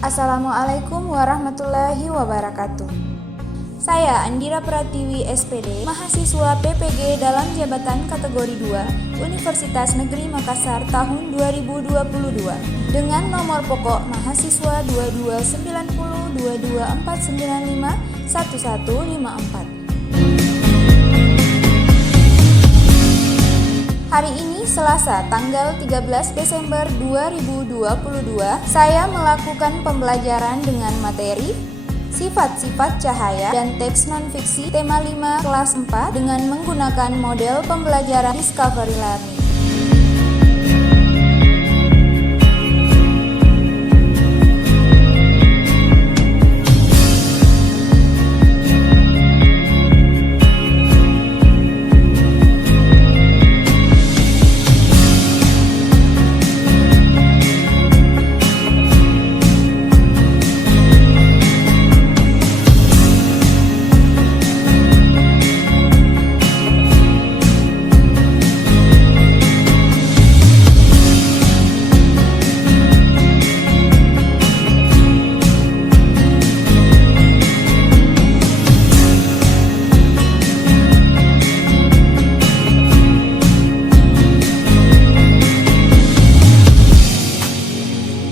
Assalamualaikum warahmatullahi wabarakatuh. Saya Andira Pratiwi SPD, mahasiswa PPG dalam jabatan kategori 2 Universitas Negeri Makassar tahun 2022 dengan nomor pokok mahasiswa 2294224951154. Hari ini Selasa tanggal 13 Desember 2022, saya melakukan pembelajaran dengan materi sifat-sifat cahaya dan teks non-fiksi tema 5 kelas 4 dengan menggunakan model pembelajaran Discovery Learning.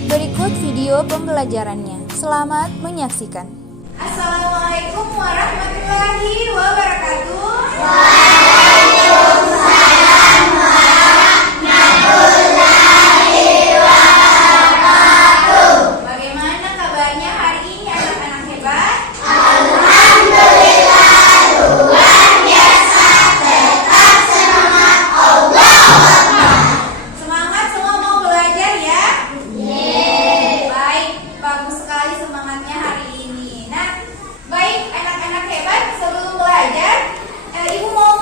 Berikut video pembelajarannya. Selamat menyaksikan. Assalamualaikum warahmatullahi wabarakatuh. Bagaimana kabarnya hari ini anak-anak hebat? Semangat semua mau belajar ya? Baik, bagus sekali semangatnya hari ini. Nah, baik anak-anak hebat, sebelum belajar, Ibu mau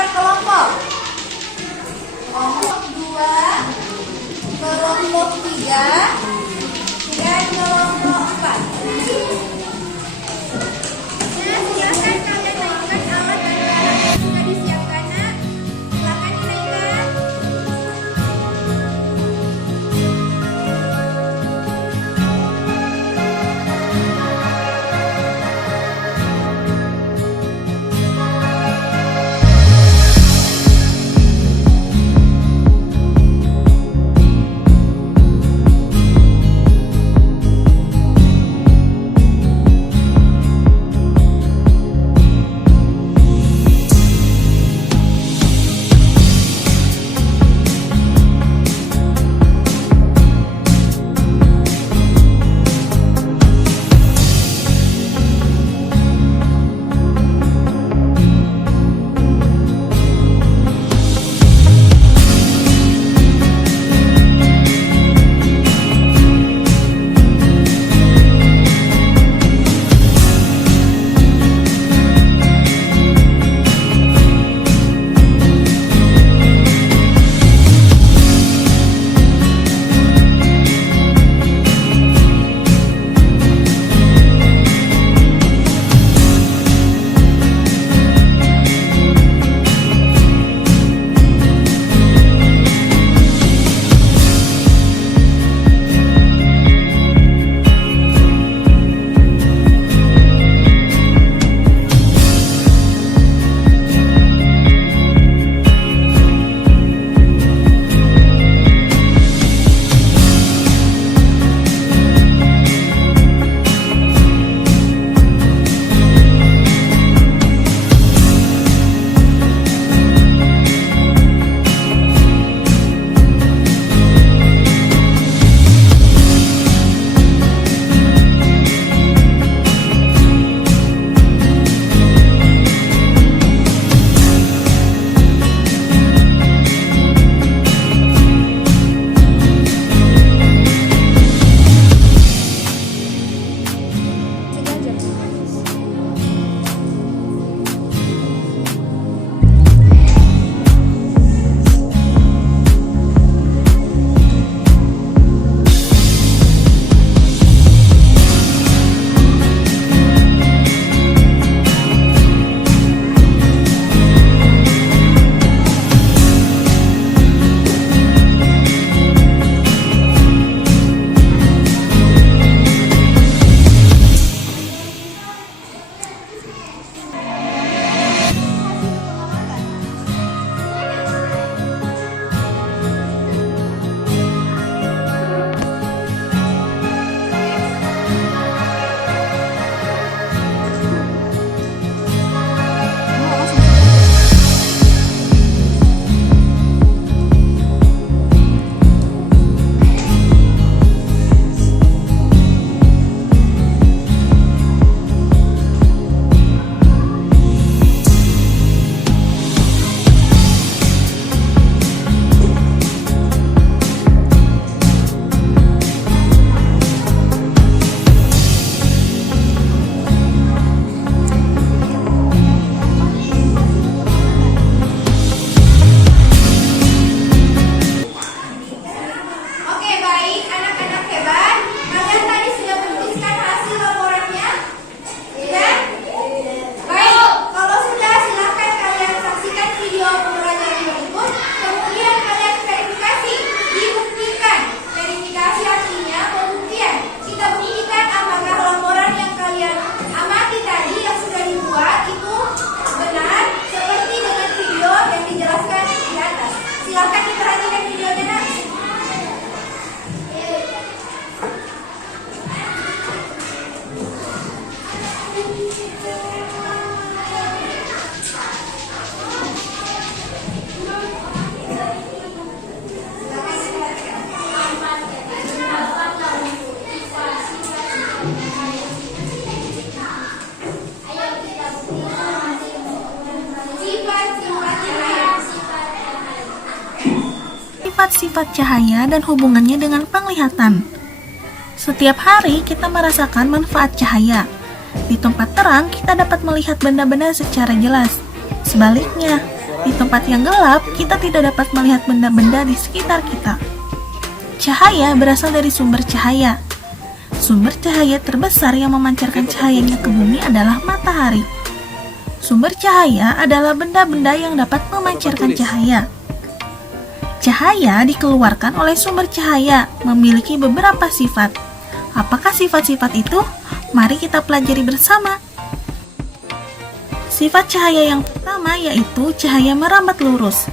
berkelompok. Kelompok 2, kelompok 3, dan kelompok 4. Silakan kalian naikkan alat dan barang yang sudah disiapkan, Nak. Silakan dinaikkan. Sifat cahaya dan hubungannya dengan penglihatan. Setiap hari kita merasakan manfaat cahaya. Di tempat terang kita dapat melihat benda-benda secara jelas. Sebaliknya, Di tempat yang gelap, kita tidak dapat melihat benda-benda di sekitar kita. Cahaya berasal dari sumber cahaya. Sumber cahaya terbesar yang memancarkan cahayanya ke bumi adalah matahari. Sumber cahaya adalah benda-benda yang dapat memancarkan cahaya. Cahaya dikeluarkan oleh sumber cahaya, memiliki beberapa sifat. Apakah sifat-sifat itu? Mari kita pelajari bersama. Sifat cahaya yang pertama yaitu cahaya merambat lurus.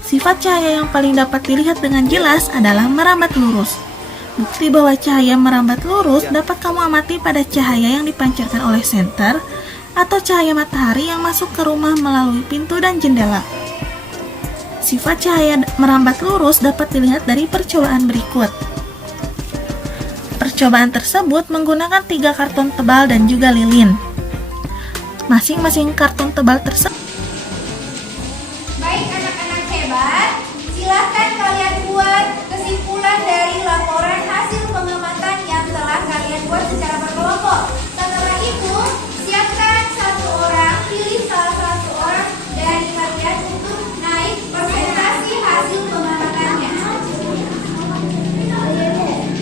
Sifat cahaya yang paling dapat dilihat dengan jelas adalah merambat lurus. Bukti bahwa cahaya merambat lurus dapat kamu amati pada cahaya yang dipancarkan oleh senter atau cahaya matahari yang masuk ke rumah melalui pintu dan jendela. Sifat cahaya merambat lurus dapat dilihat dari percobaan berikut. Percobaan tersebut menggunakan 3 karton tebal dan juga lilin. Masing-masing karton tebal tersebut. Baik anak-anak hebat, silahkan kalian buat kesimpulan dari laporan hasil pengamatan yang telah kalian buat secara berkelompok. Setelah itu, siapkan satu orang, pilih salah satu orang dari kalian untuk naik presentasi hasil pengamatannya.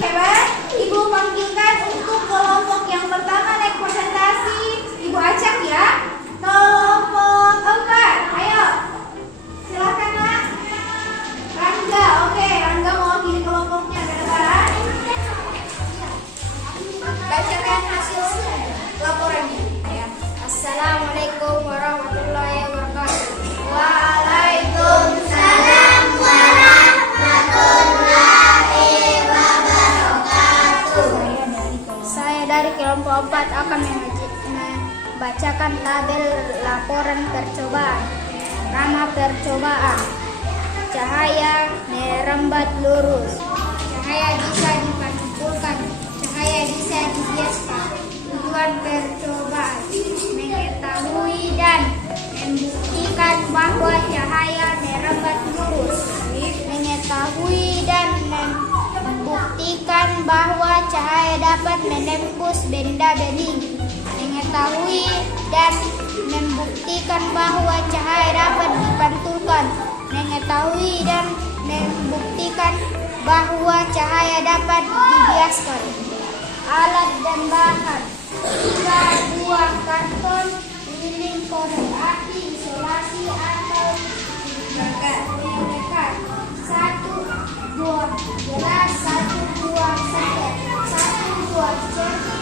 Hebat, Ibu panggilkan untuk kelompok yang pertama naik presentasi. Ibu acak ya. Kelompok 4, ayo. Silakan Mas. Rangga, oke, Rangga mewakili kelompoknya ke depan. Bacakan hasil laporannya. Assalamualaikum warahmatullahi wabarakatuh. Waalaikumsalam warahmatullahi wabarakatuh. Saya dari kelompok 4 akan membacakan tabel laporan percobaan. Nama percobaan: cahaya merambat lurus. Cahaya bisa dipantulkan. Cahaya bisa dibiaskan. Tujuan percobaan: mengetahui dan membuktikan bahwa cahaya merambat lurus. Mengetahui dan membuktikan bahwa cahaya dapat menembus benda bening. Mengetahui dan membuktikan bahwa cahaya dapat dipantulkan. Mengetahui dan membuktikan bahwa cahaya dapat dibiaskan. Alat dan bahan: 3 buah karton lilin korek api isolasi atau penyekat, 1 buah gelas, 1 buah senter, 1 buah cermin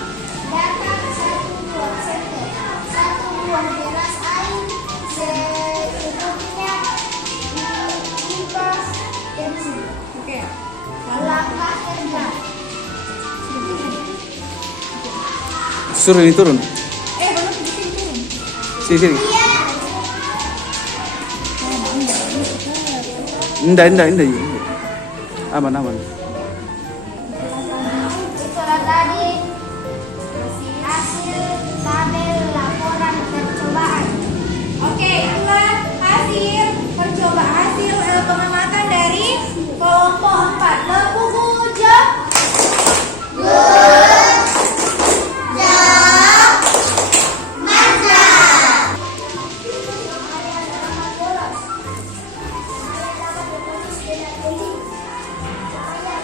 datar, 1 buah senter, 1 buah gelas air secukupnya, kipas, pensil. Oke. Langkah kerja. Suruh ini turun. Belum bikin turun. Sini. Iya. Indah. Aman. Itulah tadi hasil tabel laporan percobaan. Oke, itulah hasil pengamatan dari kelompok 4. Lebu hujung. Cahaya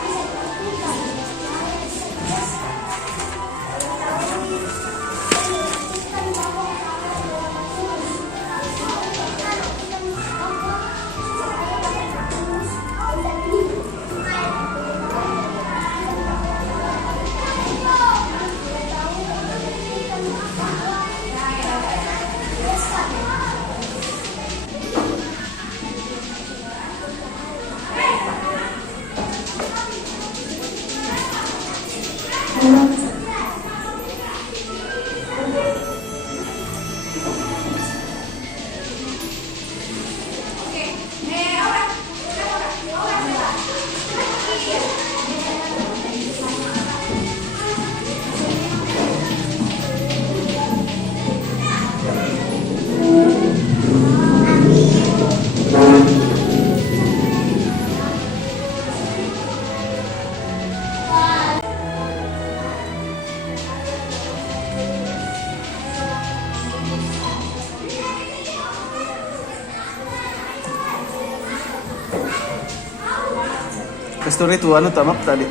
Kastur itu anu tamak tadi.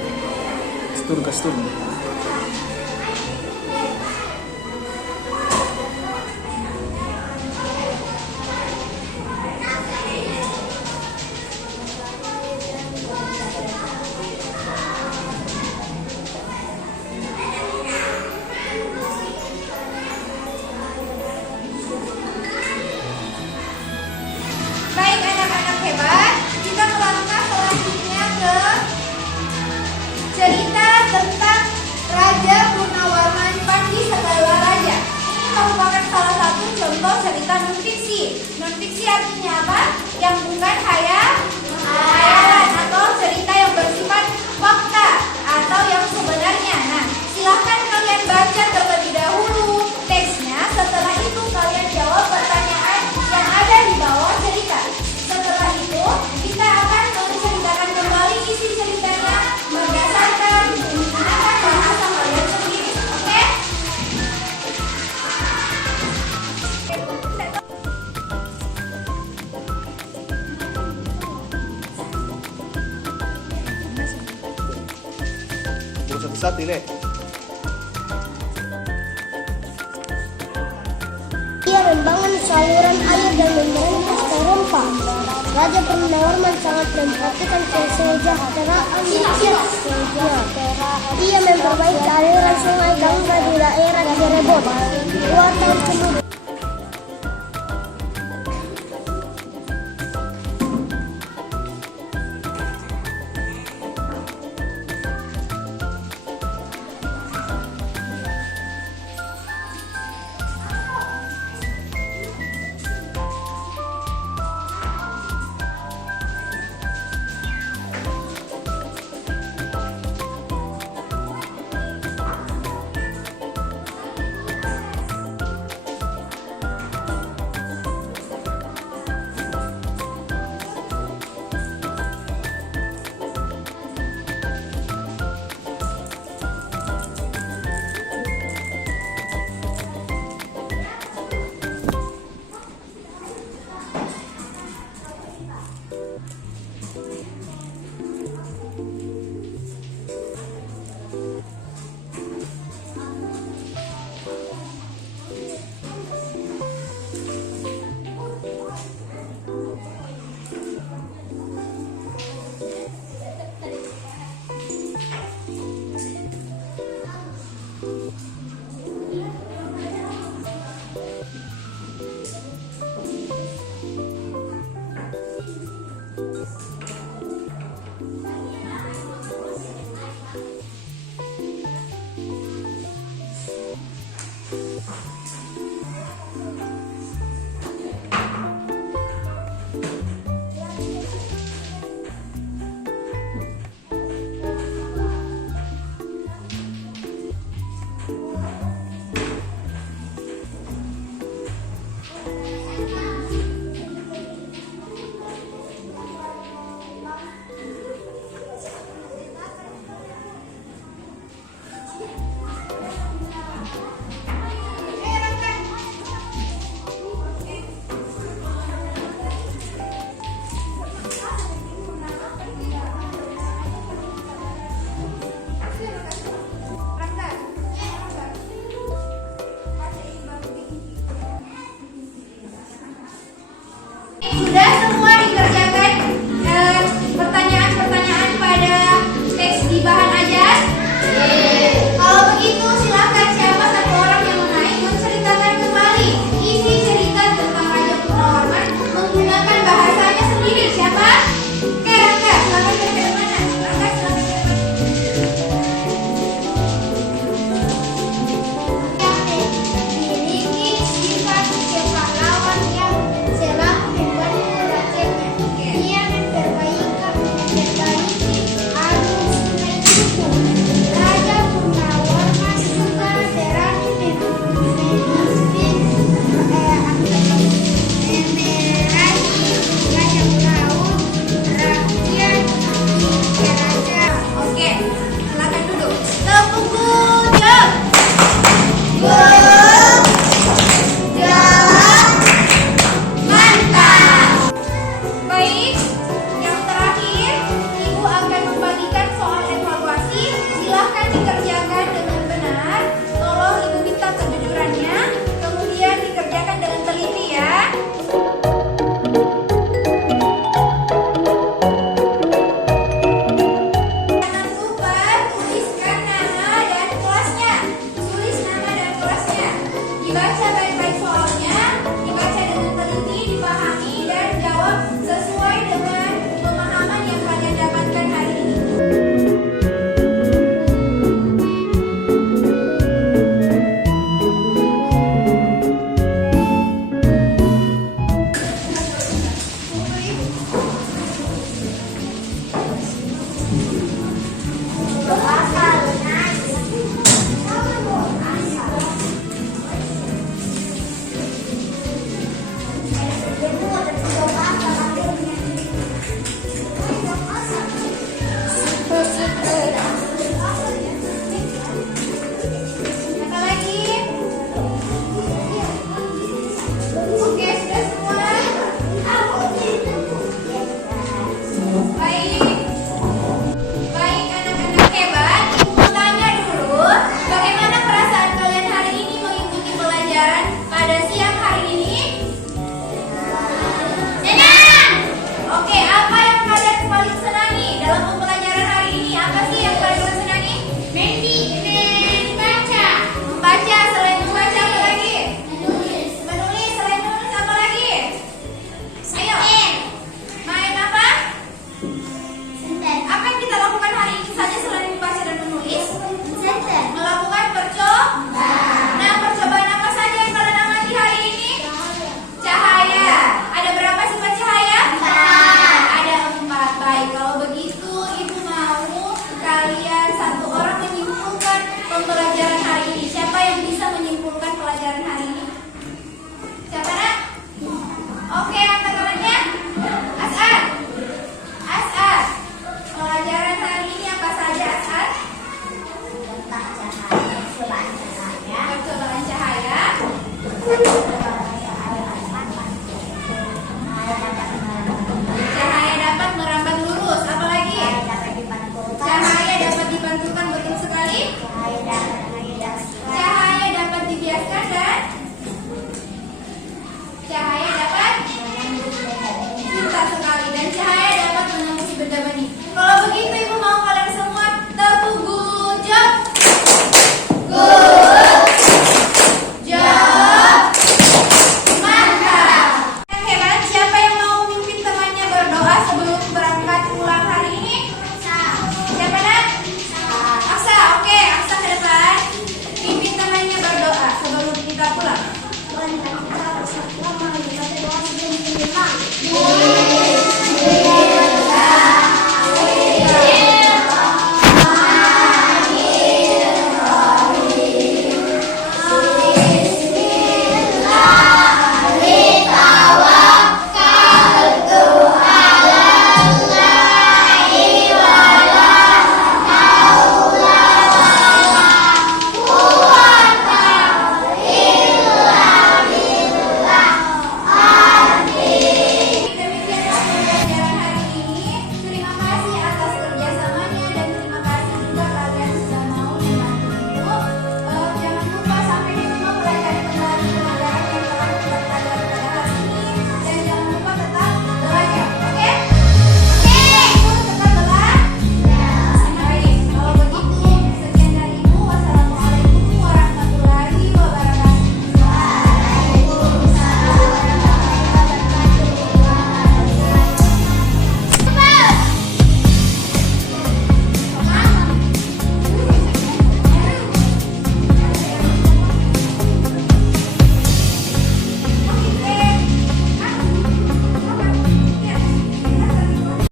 Kastur. Baik anak-anak hebat, kita melangkah selanjutnya ke cerita tentang Raja Purnawarman Pandi Segala Raja. Ini merupakan salah satu contoh cerita non-fiksi. Non-fiksi artinya apa? Yang bukan hayalan atau cerita yang bersifat fakta atau yang sebenarnya. Nah, silahkan kalian baca terlebih dahulu teksnya. Setelah itu kalian jawab pertanyaan yang ada di bawah cerita. Setelah itu kita akan menceritakan kembali isi ceritanya berdasarkan menggunakan bahasa kalian sendiri. Oke? Buku satu-satu ini. Ia membangun saluran air dan memberantas rempah. Raja Purnawarman sangat memperhatikan kesejahteraan rakyatnya. Ia memperbaiki aliran sungai Gangga di daerah Cirebon. 2 tahun kemudian